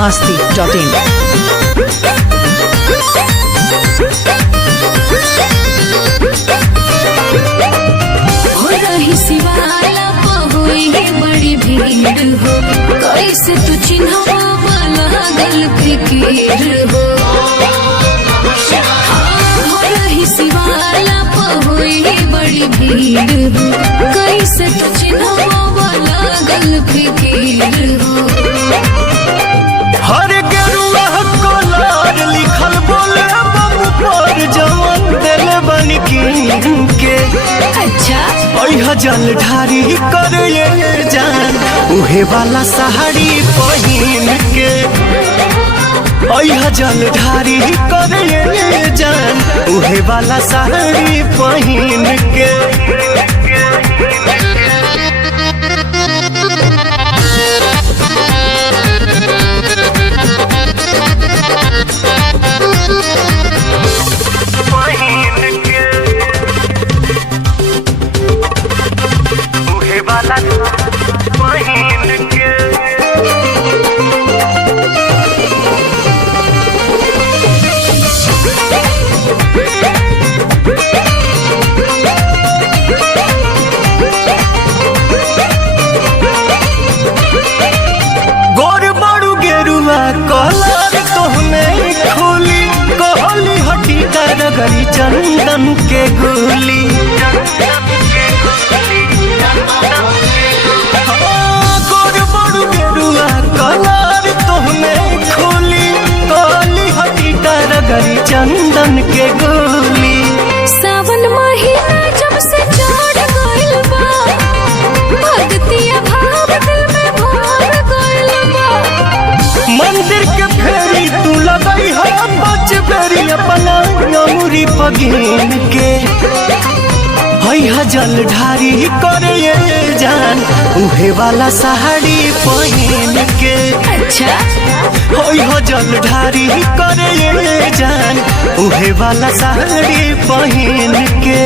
masti.in. बड़ी भीड़ हो कैसे तू चिन्हवा लागल फिकीर हो रही शिवाला पहुई बड़ी भीड़ हो कैसे तू चिन्हवा लागल फिकीर हो हर गेरुआ कलर लिखल बोले बम पर जवन दिल बन के अच्छा जल ढारी कर जान उहे वाला साड़ी पहिन के जल ढारी कर जान उहे वाला साड़ी पहिन के कलर तोहमे खोली कहली हटी गरी चंदन के गोली बड़ू गेरुआ कलर तोहमे खोली कहली हटी गरी चंदन के गोली सावन महीना जब से चढ़ गइल बा भक्तिया भाव दिल में भर गइल बा मंदिर के फेरी तू लगई है बच बेरी अपना अमरी पगीन के जल ढारी करे जान उहे वाला साड़ी पहिन के अच्छा जल ढारी करे जान उहे वाला साड़ी पहिन के।